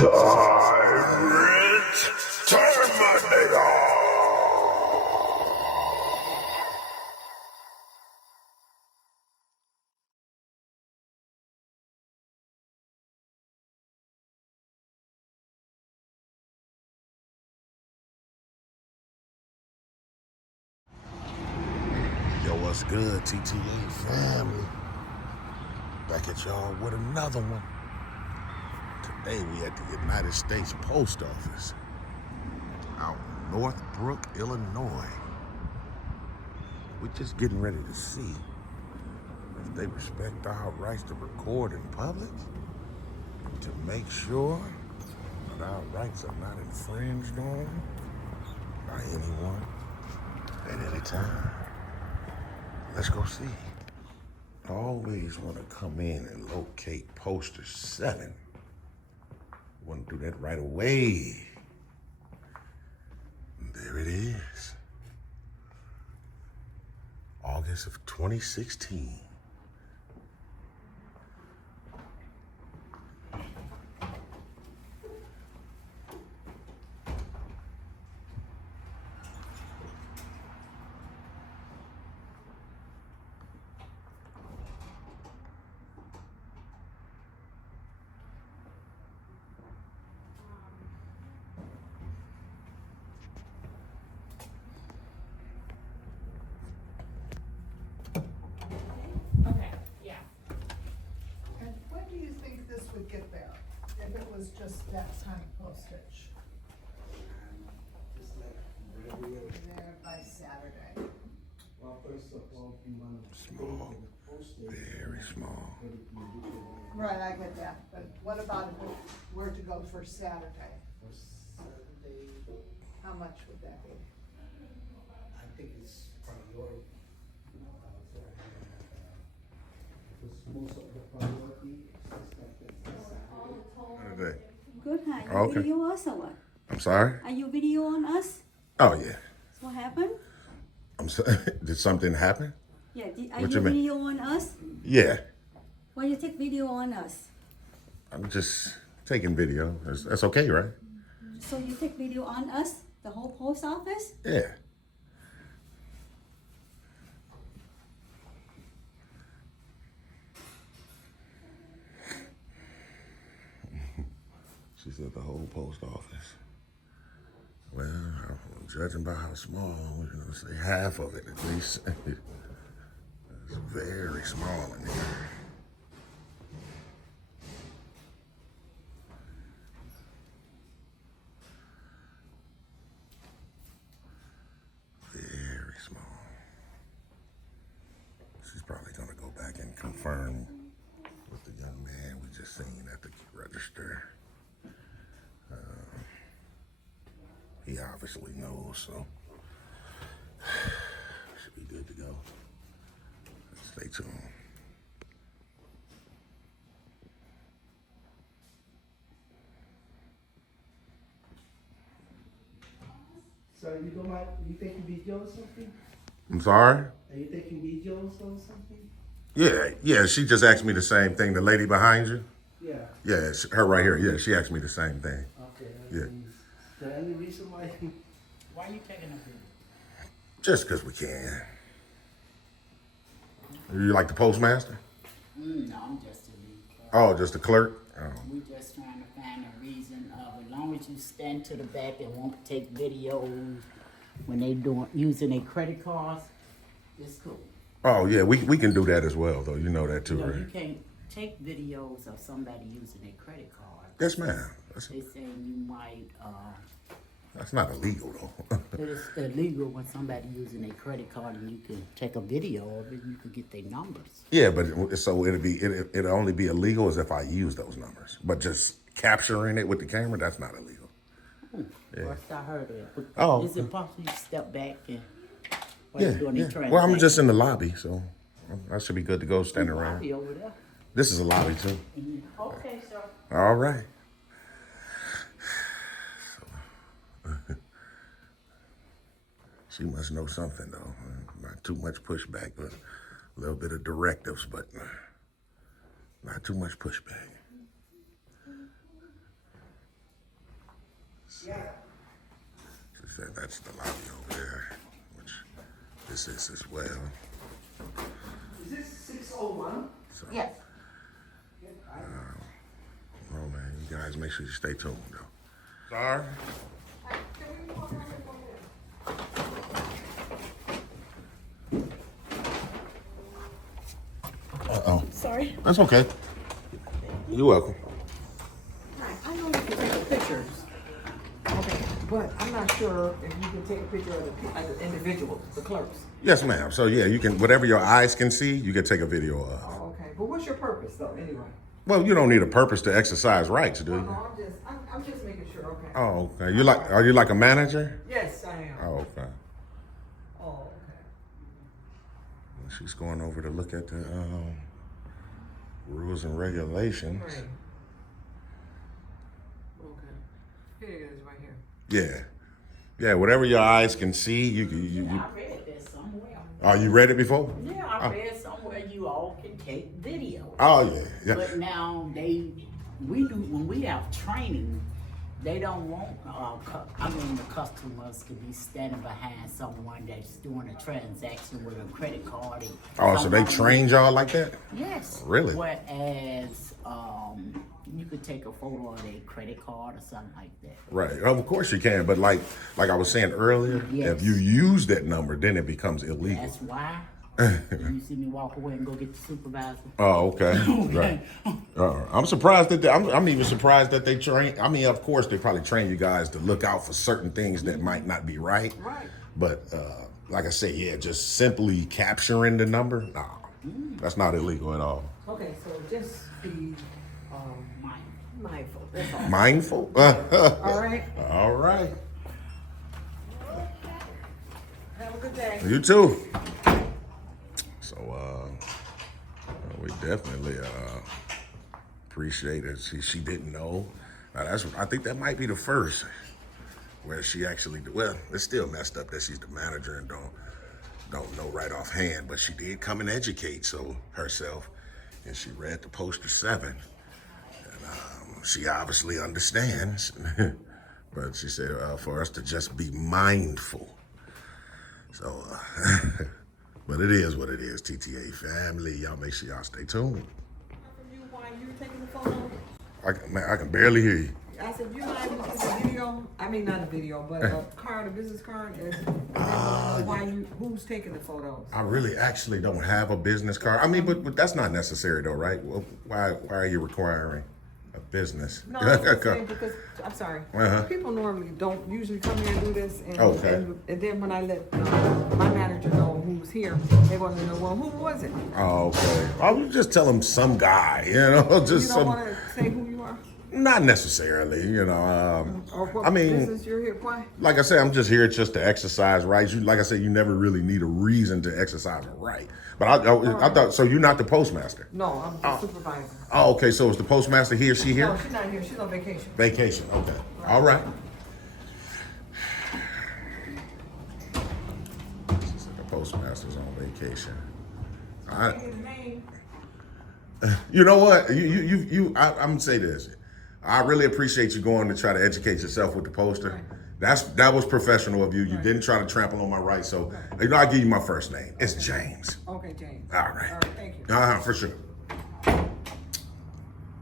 Tyrant Terminator! Yo, what's good, TTA family? Back at y'all with another one. Today we at the United States Post Office out in Northbrook, Illinois. We're just getting ready to see if they respect our rights to record in public, to make sure that our rights are not infringed on by anyone at any time. Let's go see. Always want to come in and locate poster 7. Want to do that right away. And there it is. August of 2016. And when do you think this would get there, if it was just that time postage? There by Saturday. Well, first of all, we want to Small, very small. Right, I get that, but what about if it were to go for Saturday? For Saturday, How much would that be? I think it's priority. Because most of the priority is expected for Saturday. Good, hi. You Okay. video us or what? I'm sorry? Are you video on us? Oh, yeah. So what happened? I'm sorry. Did something happen? Yeah, are What you you mean? video on us? Yeah. Why you take video on us? I'm just taking video. That's okay, right? So you take video on us? The whole post office? Yeah. She said the whole post office. Well, judging by how small, say half of it at least. It's very small in here. Very small. She's probably gonna go back and confirm with the young man we just seen at the register. He obviously knows, so should be good to go. Stay tuned. So you don't mind, you taking videos or something? I'm sorry? Are you taking videos or something? Yeah, she just asked me the same thing. The lady behind you? Yeah. Yeah, it's her right here. Yeah, she asked me the same thing. Okay. Yeah. Is there any reason why? Why are you taking a video? Just because we can. You like the postmaster? No, I'm just a lead clerk. Oh, just the clerk? Oh. We just trying to find a reason of, as long as you stand to the back and won't take videos when they using their credit cards, it's cool. Oh, yeah, we can do that as well, though. You know that too, You know, right? you can't take videos of somebody using their credit card. Yes, ma'am. They saying you might, That's not illegal, though. but it's illegal when somebody using their credit card and you can take a video of it, you could get their numbers. Yeah, but so it'll only be illegal as if I use those numbers. But just capturing it with the camera, that's not illegal. Yeah. First I heard of it. But Oh, is it okay. possible you step back and while Yeah, you're doing yeah. these transactions? Well, I'm just in the lobby, so I should be good to go standing around. Lobby over there. This is a lobby, too. Okay, sir. All right. She must know something, though. Not too much pushback, but a little bit of directives, but not too much pushback. That's the lobby over there, which this is as well. Is this 601? So, Yes. oh man, you guys make sure you stay tuned though. Sorry. Uh-oh. Sorry. That's okay. You're welcome. Right, I know you can take pictures. Okay, but I'm not sure if you can take a picture of the individual, the clerks. Yes, ma'am. So yeah, you can, whatever your eyes can see, you can take a video of. Oh, okay. But what's your purpose though, anyway? Well, you don't need a purpose to exercise rights, do you? No, I'm just making sure, okay. Oh, okay. Are you like a manager? Yes, I am. Oh, okay. Oh, okay. She's going over to look at the rules and regulations. Right. Okay. Here it is, right here. Yeah. Yeah, whatever your eyes can see, you. I read this somewhere. Oh, you read it before? Yeah, I read somewhere you all can take video. Oh, yeah. Yeah. But now when we have training, they don't want, the customers to be standing behind someone that's doing a transaction with a credit card. And Oh, so they someone- trained y'all like that? Yes. Really? Whereas, you could take a photo of their credit card or something like that. Right. Of course you can, but like I was saying earlier, Yes. if you use that number, then it becomes illegal. That's why. You see me walk away and go get the supervisor. Oh, okay. Right. I'm surprised that I'm even surprised that they train. I mean, of course, they probably train you guys to look out for certain things that might not be right. Right. But like I say, yeah, just simply capturing the number, nah, that's not illegal at all. Okay, so just be mindful. That's all. Mindful. All right. All right. Have a good day. You too. So we definitely appreciate it. She didn't know. I think that might be the first where she actually, well, it's still messed up that she's the manager and don't know right offhand, but she did come and educate herself, and she read the poster 7, and she obviously understands. But she said for us to just be mindful. So, but it is what it is, TTA family. Y'all make sure y'all stay tuned. You while you're taking the photo? I can barely hear you. I said, you mind if it's a video? I mean, not a video, but a card, a business card. Who's taking the photos? I really actually don't have a business card. I mean, but that's not necessary though, right? Well, why are you requiring a business? No, I'm just saying because, I'm sorry. Uh-huh. People normally don't usually come here and do this. And, Okay. and then when I let my manager know who's here, they want to know, well, who was it? Oh, okay. I would just tell them some guy, just You don't some. want to say who you are? Not necessarily, Or what I mean, business you're here? Why? like I said, I'm just here just to exercise rights. Like I said, you never really need a reason to exercise a right. But I thought, so you're not the postmaster? No, I'm the supervisor. Oh, okay. So is the postmaster here? She here? No, she's not here. She's on vacation. Vacation. Okay. All right. She said the postmaster's on vacation. His name. You know what? I'm gonna say this. I really appreciate you going to try to educate yourself with the poster. That was professional of you. You didn't try to trample on my rights. So I'll give you my first name. It's James. Okay, James. All right. All right, thank you. For sure.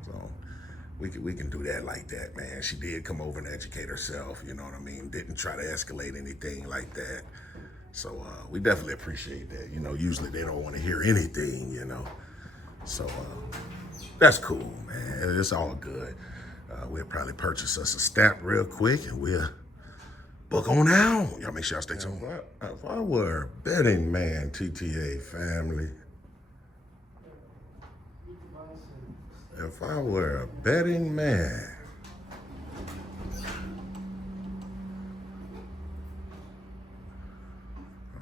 So we can do that like that, man. She did come over and educate herself. You know what I mean? Didn't try to escalate anything like that. So we definitely appreciate that. Usually they don't want to hear anything. So that's cool, man. It's all good. We'll probably purchase us a stamp real quick and we'll book on out. Y'all make sure y'all stay tuned. If I were a betting man, TTA family, if I were a betting man,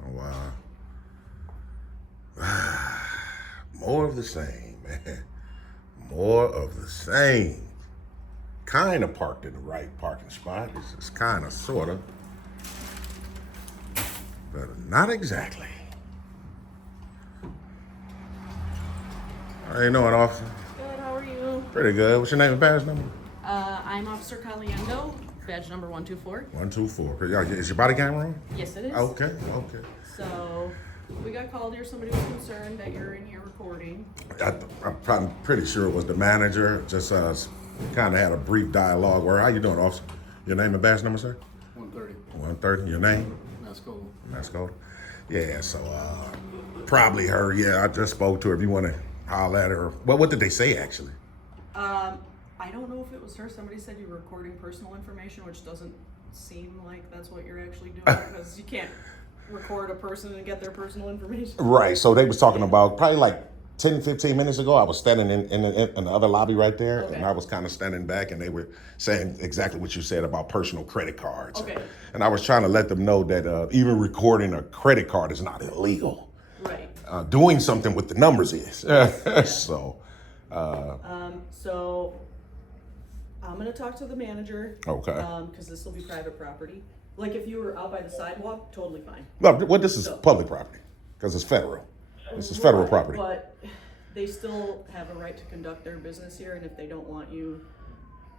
oh wow. More of the same, man. More of the same. Kind of parked in the right parking spot. It's kind of, sort of. But not exactly. How you doing, officer? Good, how are you? Pretty good. What's your name and badge number? I'm Officer Caliendo, badge number 124. 124. Yeah, is your body camera on? Yes, it is. Okay. So, we got called here, somebody was concerned that you're in here recording. I'm pretty sure it was the manager. Just kind of had a brief dialogue. Where, how you doing, officer? Your name and badge number, sir? 130. 130. Your name? Mascola. Yeah. So probably her. Yeah, I just spoke to her. If you want to holler at her. Well, what did they say actually? I don't know if it was her. Somebody said you were recording personal information, which doesn't seem like that's what you're actually doing because you can't record a person and get their personal information. Right. So they was talking about probably like 10, 15 minutes ago. I was standing in the other lobby right there, Okay. and I was kind of standing back, and they were saying exactly what you said about personal credit cards. Okay. And I was trying to let them know that even recording a credit card is not illegal. Right. Doing something with the numbers is. So. So I'm gonna talk to the manager. Okay. Because this will be private property. Like if you were out by the sidewalk, totally fine. Well, this is public property because it's federal. This is federal Right, property. But they still have a right to conduct their business here, and if they don't want you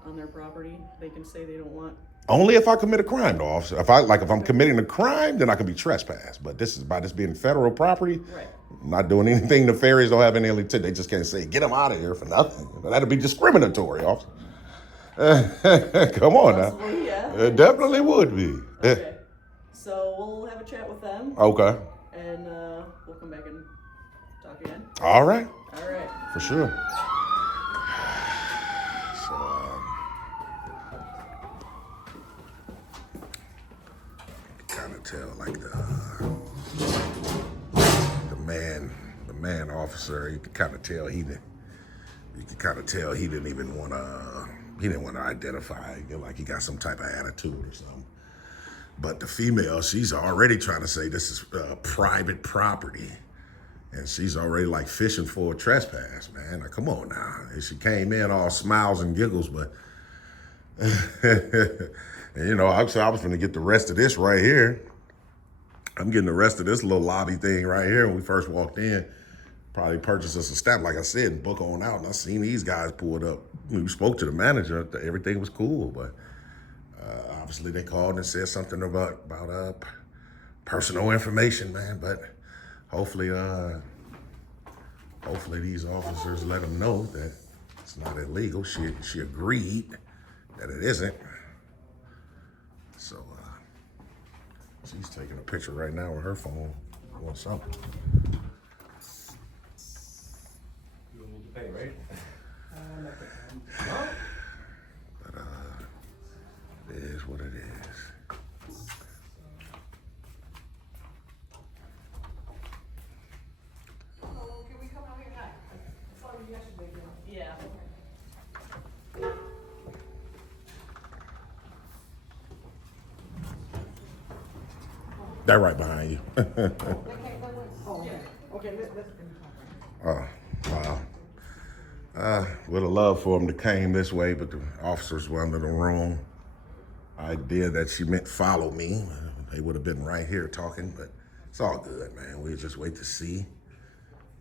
on their property, they can say they don't want. Only if I commit a crime, though, officer. If I'm committing a crime, then I can be trespassed. But this is by this being federal property. Right. I'm not doing anything nefarious. Don't have any intent. They just can't say get them out of here for nothing. That'd be discriminatory, officer. Come on now. Possibly, yeah. It definitely would be. Okay. So we'll have a chat with them, Okay. and we'll come back and talk again. All right. All right. For sure. So, kind of tell like the man officer. You could kind of tell he didn't even want to identify. Like he got some type of attitude or something. But the female, she's already trying to say this is private property. And she's already like fishing for a trespass, man. Now, come on now. And she came in all smiles and giggles, but, and, you know, I was going to get the rest of this right here. I'm getting the rest of this little lobby thing right here. When we first walked in, probably purchased us a stamp, like I said, and book on out. And I seen these guys pulled up. We spoke to the manager. Everything was cool, but obviously they called and said something about personal information, man. But hopefully these officers let them know that it's not illegal. She agreed that it isn't. So she's taking a picture right now with her phone or something. You don't need to pay, right? But it is what it is. Oh, can we come out here? Hi. I saw you yesterday, Bill. Yeah. They're right behind you. Okay, let's. Wow. Would have loved for them to came this way, but the officers were under the wrong idea that she meant follow me. They would have been right here talking, but it's all good, man. We'll just wait to see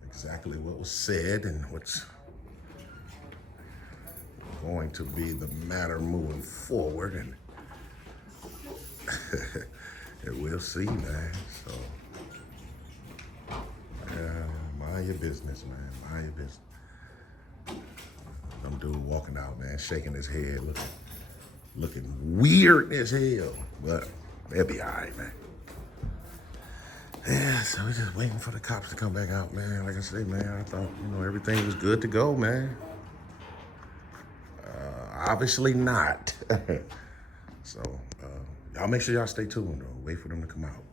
exactly what was said and what's going to be the matter moving forward, and we'll see, man. So, yeah, mind your business, man. Mind your business. Some dude walking out, man, shaking his head, looking weird as hell, but they'll be all right, man. Yeah, so we're just waiting for the cops to come back out, man. Like I say, man, I thought, everything was good to go, man. Obviously not. So, y'all make sure y'all stay tuned, though. Wait for them to come out.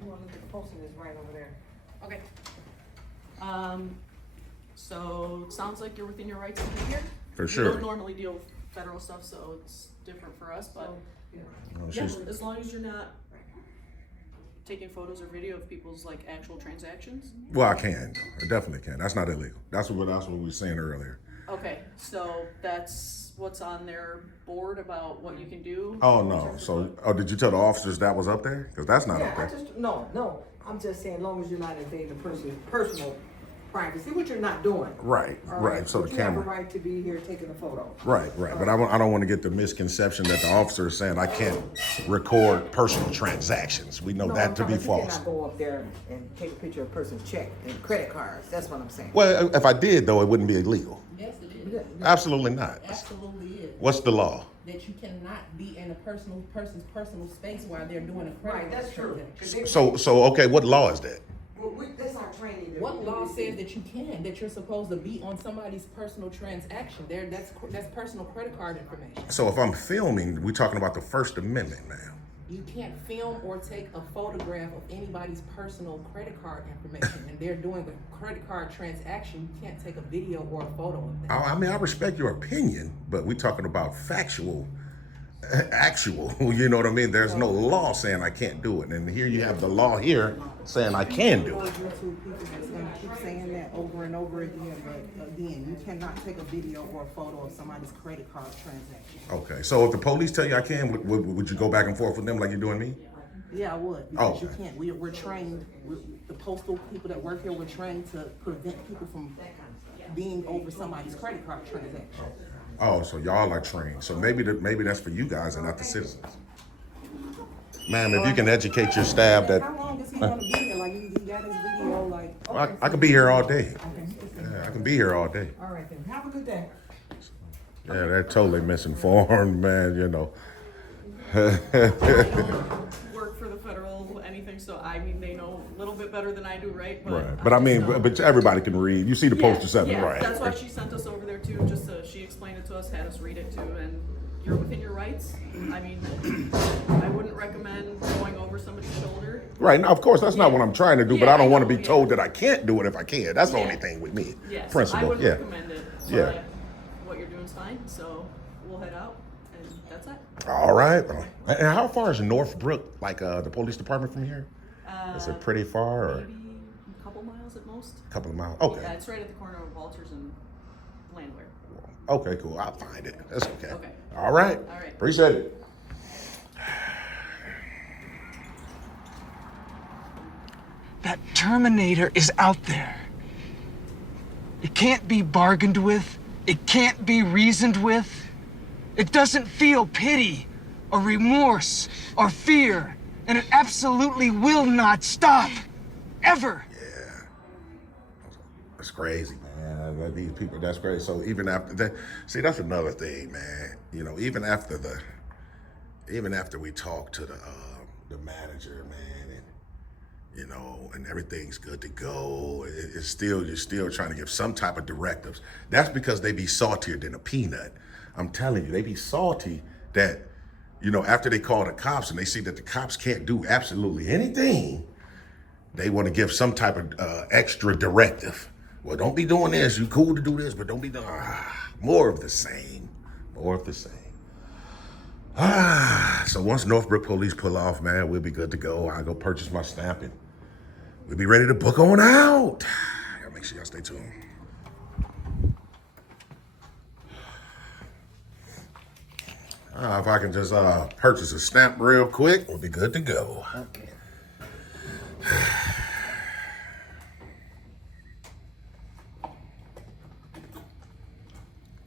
You want to look at the posting is right over there. Okay. So it sounds like you're within your rights to be here. For We sure. don't normally deal with federal stuff, so it's different for us, but Oh, yeah, she's- as long as you're not taking photos or video of people's like actual transactions. Well, I can. I definitely can. That's not illegal. That's what we were saying earlier. Okay, so that's what's on their board about what you can do? Oh in no. terms of So, what- did you tell the officers that was up there? Because that's not Yeah, up I there. just, no, I'm just saying, as long as you're not invading personal privacy, which you're not doing. Right, All right. So But the you have a camera. right to be here taking a photo. Right, right. But I don't want to get the misconception that the officer is saying I can't record personal transactions. We know No, that I'm to be talking about you false. cannot go up there and take a picture of a person's check and credit cards. That's what I'm saying. Well, if I did though, it wouldn't be illegal. Yes, it is. Absolutely not. Absolutely is. What's the law? That you cannot be in a person's personal space while they're doing a credit Right, that's card true. transaction. So okay, what law is that? That's our training. What law says that you can, that you're supposed to be on somebody's personal transaction? That's personal credit card information. So if I'm filming, we're talking about the First Amendment, ma'am. You can't film or take a photograph of anybody's personal credit card information, and they're doing a credit card transaction. You can't take a video or a photo of that. I mean, I respect your opinion, but we're talking about actual. You know what I mean? There's no law saying I can't do it, and here you have the law here saying I can do Those it. YouTube people that's gonna keep saying that over and over again, but again, you cannot take a video or a photo of somebody's credit card transaction. Okay, so if the police tell you I can, would you go back and forth with them like you're doing me? Yeah, I would, because you Okay. can't, we're trained, the postal people that work here, we're trained to prevent people from being over somebody's credit card transaction. Oh, so y'all are trained. So maybe that's for you guys and not the citizens. Ma'am, if you can educate your staff that How long is he gonna be here? Like, he got his video, like, I could be here all day. Yeah, I can be here all day. All right then, have a good day. Yeah, they're totally misinformed, man, you know. Work for the federal, anything, so I mean, they know a little bit better than I do, right? Right. But I mean, but everybody can read. You see the poster something, yeah, right? that's why she sent us over there too, just she explained it to us, had us read it too, and you're within your rights. I mean, I wouldn't recommend going over somebody's shoulder. Right. Now, of course, that's not what I'm trying to do, but Yeah, I don't I want to know, be yeah. told that I can't do it if I can. That's the Yeah. only thing with me. Yes, I Principle. would Yeah. recommend it. Yeah. But what you're doing is fine, so we'll head out, and that's it. All right. And how far is Northbrook, like the police department from here? Is it pretty far or Maybe a couple miles at most. a couple of miles? Okay. Yeah, it's right at the corner of Walters and Landwehr. Okay, cool. I'll find it. That's okay. Okay. All right. All right. Appreciate it. That Terminator is out there. It can't be bargained with. It can't be reasoned with. It doesn't feel pity or remorse or fear. And it absolutely will not stop. Ever. Yeah. That's crazy, man. These people, that's crazy. So even after that, see, that's another thing, man. You know, even after we talk to the manager, man, and you know, and everything's good to go, you're still trying to give some type of directives. That's because they be saltier than a peanut. I'm telling you, they be salty that, you know, after they call the cops and they see that the cops can't do absolutely anything, they want to give some type of extra directive. Well, don't be doing this. You cool to do this, but don't be doing more of the same. More of the same. So once Northbrook police pull off, man, we'll be good to go. I'll go purchase my stamp and we'll be ready to book on out. Gotta make sure y'all stay tuned. If I can just purchase a stamp real quick, we'll be good to go. Okay.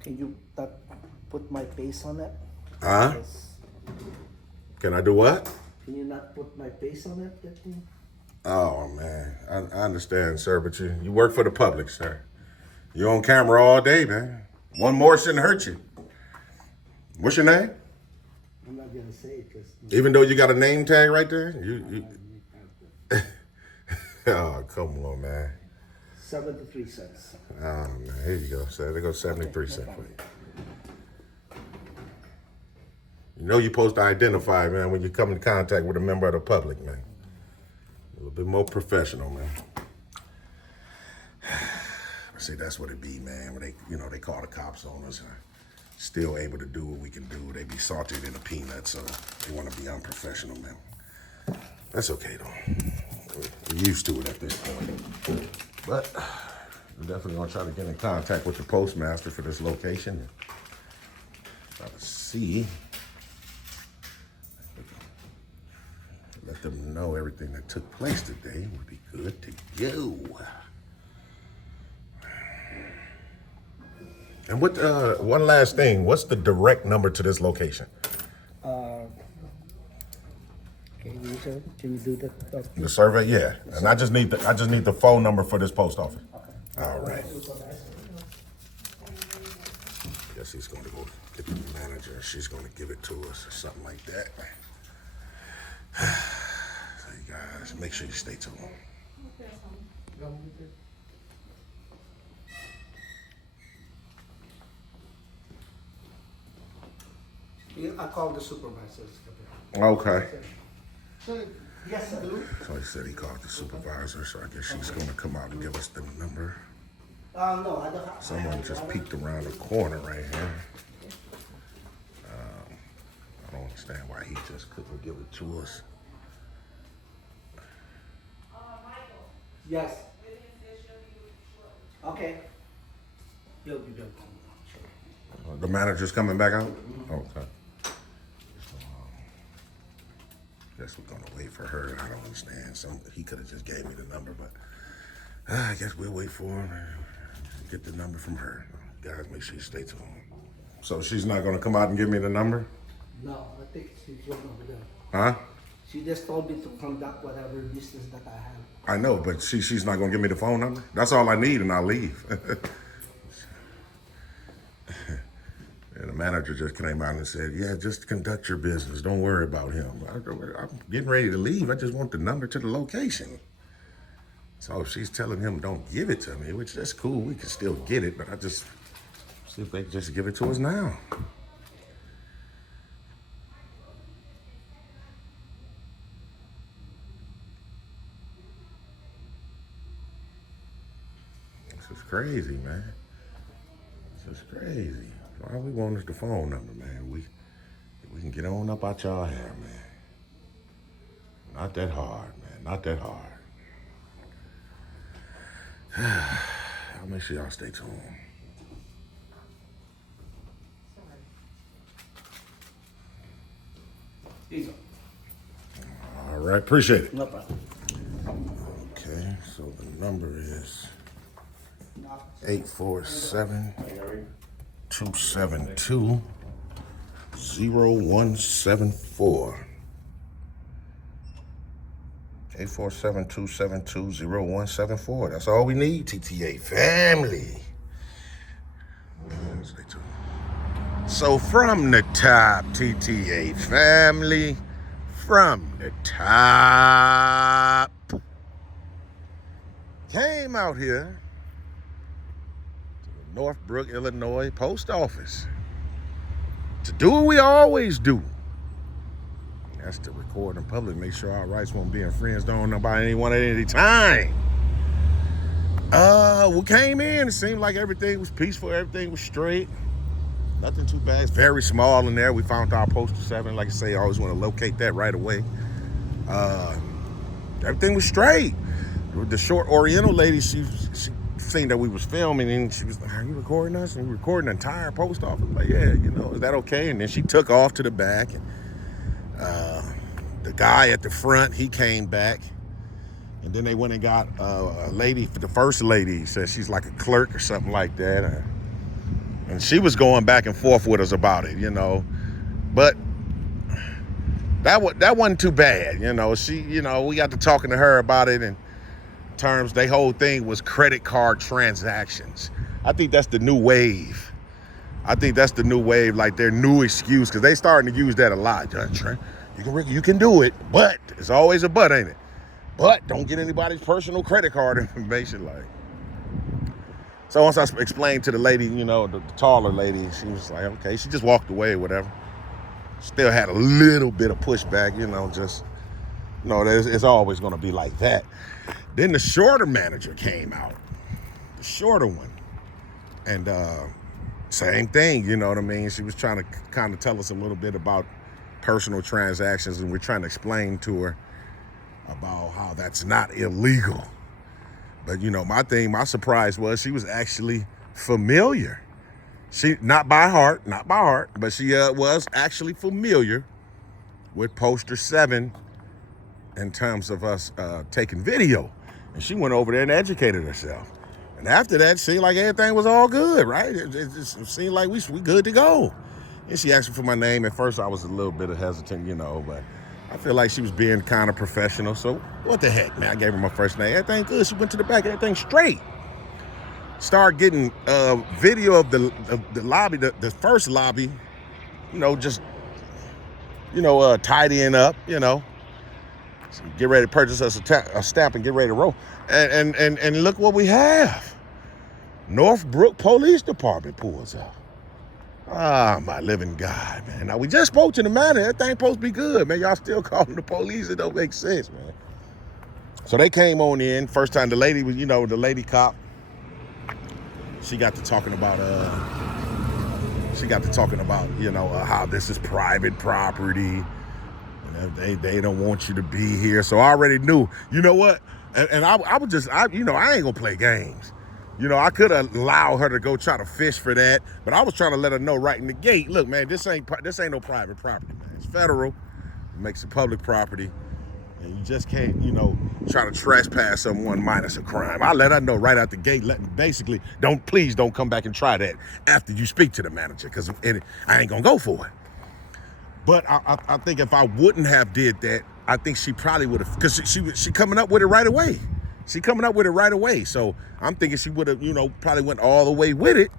Can you put my face on that? Huh? Yes. Can I do what? Can you not put my face on it? That thing? Oh man, I understand, sir, but you work for the public, sir. You're on camera all day, man. One more shouldn't hurt you. What's your name? I'm not gonna say it because. Even though you got a name tag right there? Oh, come on, man. 73 cents. Oh man, here you go. So there goes 73 cents for you. You know you're supposed to identify, man, when you come in contact with a member of the public, man. A little bit more professional, man. See, that's what it be, man. When they call the cops on us, still able to do what we can do. They be saltier than a peanut, so they want to be unprofessional, man. That's okay though. We're used to it at this point. But We're definitely gonna try to get in contact with the postmaster for this location. And try to see. Let them know everything that took place today. Would be good to go. And what? One last thing. What's the direct number to this location? Can you do the The survey, yeah. And I just need the phone number for this post office. All right. Guess he's gonna go get the manager. She's gonna give it to us or something like that. So you guys, make sure you stay tuned. Yeah, I called the supervisors. Okay. Yes, I do. So he said he called the supervisor, so I guess she's gonna come out and give us the number. No, I don't. Someone just peeked around the corner right here. I don't understand why he just couldn't give it to us. Yes. Okay. You'll be done. The manager's coming back out? Okay. Guess we're gonna wait for her. I don't understand. He could have just gave me the number, but I guess we'll wait for him and get the number from her. Guys, make sure you stay tuned. So she's not gonna come out and give me the number? No, I think she's going over there. Huh? She just told me to conduct whatever business that I have. I know, but she's not gonna give me the phone number? That's all I need and I'll leave. And the manager just came out and said, yeah, just conduct your business. Don't worry about him. I'm getting ready to leave. I just want the number to the location. So if she's telling him don't give it to me, which that's cool, we can still get it, but I just see if they can just give it to us now. This is crazy, man. This is crazy. All we want is the phone number, man. We can get on up out y'all hair, man. Not that hard, man. Not that hard. I'll make sure y'all stay tuned. Here you go. All right, appreciate it. No problem. Okay, so the number is 847-272-0174. 847-272-0174. That's all we need, TTA family. Stay tuned. So from the top, TTA family, from the top, came out here to the Northbrook, Illinois post office to do what we always do. That's to record in public, make sure our rights won't be infringed on by anyone at any time. We came in, it seemed like everything was peaceful, everything was straight. Nothing too bad. It's very small in there. We found our poster 7. Like I say, I always want to locate that right away. Everything was straight. The short Oriental lady, she seen that we was filming and she was like, are you recording us? And we recording the entire post office. I'm like, yeah, is that okay? And then she took off to the back. And the guy at the front, he came back. And then they went and got a lady, the first lady, said she's like a clerk or something like that. And she was going back and forth with us about it, But that wasn't too bad, She, we got to talking to her about it in terms, their whole thing was credit card transactions. I think that's the new wave. Like their new excuse, because they starting to use that a lot. You can do it, but it's always a but, ain't it? But don't get anybody's personal credit card information, like. So once I explained to the lady, the taller lady, she was like, okay. She just walked away, whatever. Still had a little bit of pushback, it's always going to be like that. Then the shorter manager came out, the shorter one. And same thing, you know what I mean? She was trying to kind of tell us a little bit about personal transactions, and we're trying to explain to her about how that's not illegal. But you know, my surprise was she was actually familiar. She, not by heart, but she was actually familiar with poster 7 in terms of us taking video. And she went over there and educated herself. And after that, it seemed like everything was all good, right? It just seemed like we good to go. And she asked me for my name. At first, I was a little bit hesitant, you know, but I feel like she was being kind of professional. So what the heck, man? I gave her my first name. Everything good. She went to the back. Everything straight. Start getting video of the lobby, the first lobby, you know, just, you know, tidying up, you know. So get ready to purchase us a stamp and get ready to roll. And look what we have. Northbrook Police Department pulls up. Ah, my living God, man. Now, we just spoke to the manager. Everything supposed to be good, man. Y'all still calling the police. It don't make sense, man. So they came on in. First time the lady was, you know, the lady cop, she got to talking about, you know, how this is private property. They don't want you to be here. So I already knew, you know what? And I would just, you know, I ain't gonna play games. You know, I could allow her to go try to fish for that, but I was trying to let her know right in the gate, look, man, this ain't no private property, man. It's federal. It makes it public property. And you just can't, you know, try to trespass someone minus a crime. I let her know right out the gate, basically, please don't come back and try that after you speak to the manager, because I ain't gonna go for it. But I think if I wouldn't have did that, I think she probably would have, because she coming up with it right away. So I'm thinking she would have, you know, probably went all the way with it,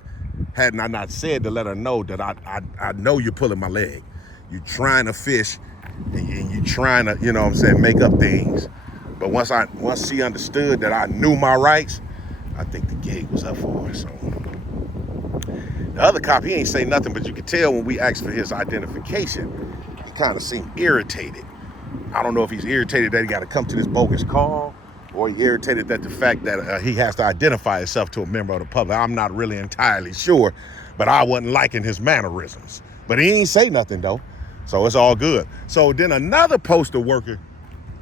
hadn't I not said to let her know that I know you're pulling my leg. You're trying to fish, and you're trying to, you know what I'm saying, make up things. But once she understood that I knew my rights, I think the gig was up for her. So the other cop, he ain't say nothing, but you could tell when we asked for his identification, he kind of seemed irritated. I don't know if he's irritated that he got to come to this bogus call, or he irritated that the fact that he has to identify himself to a member of the public. I'm not really entirely sure, but I wasn't liking his mannerisms. But he ain't say nothing though, so it's all good. So then another postal worker,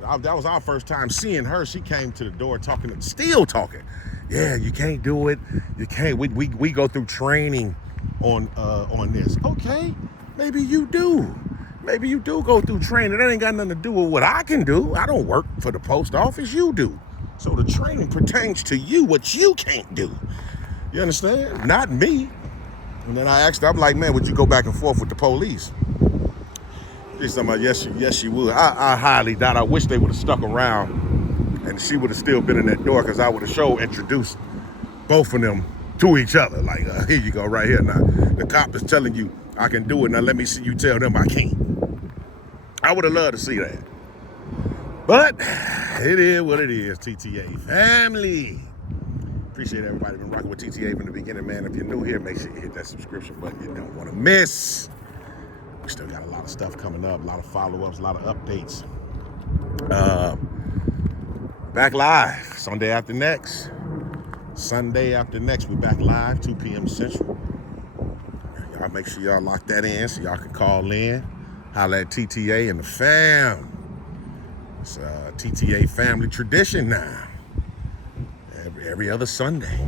that was our first time seeing her. She came to the door still talking. Yeah, you can't do it. You can't. We go through training on this. Okay, maybe you do. Maybe you do go through training. That ain't got nothing to do with what I can do. I don't work for the post office. You do. So the training pertains to you, what you can't do. You understand? Not me. And then I asked her, I'm like, man, would you go back and forth with the police? She's talking about, yes, she would. I highly doubt. I wish they would have stuck around and she would have still been in that door, because I would have introduced both of them to each other. Like, here you go, right here. Now, the cop is telling you I can do it. Now let me see you tell them I can't. I would have loved to see that. But it is what it is, TTA family. Appreciate everybody been rocking with TTA from the beginning, man. If you're new here, make sure you hit that subscription button you don't want to miss. We still got a lot of stuff coming up, a lot of follow-ups, a lot of updates. Back live Sunday after next, we're back live, 2 p.m. Central. Y'all make sure y'all lock that in so y'all can call in, holler at TTA and the fam. It's a TTA family tradition now. Every other Sunday.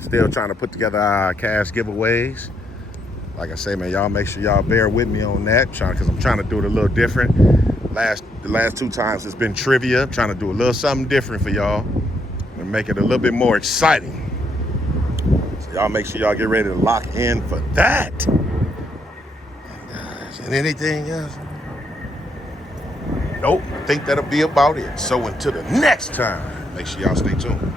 Still trying to put together our cash giveaways. Like I say, man, y'all make sure y'all bear with me on that, because I'm trying to do it a little different. The last 2 times it's been trivia. I'm trying to do a little something different for y'all and make it a little bit more exciting. So y'all make sure y'all get ready to lock in for that. Is there anything else? Nope, I think that'll be about it. So until the next time, make sure y'all stay tuned.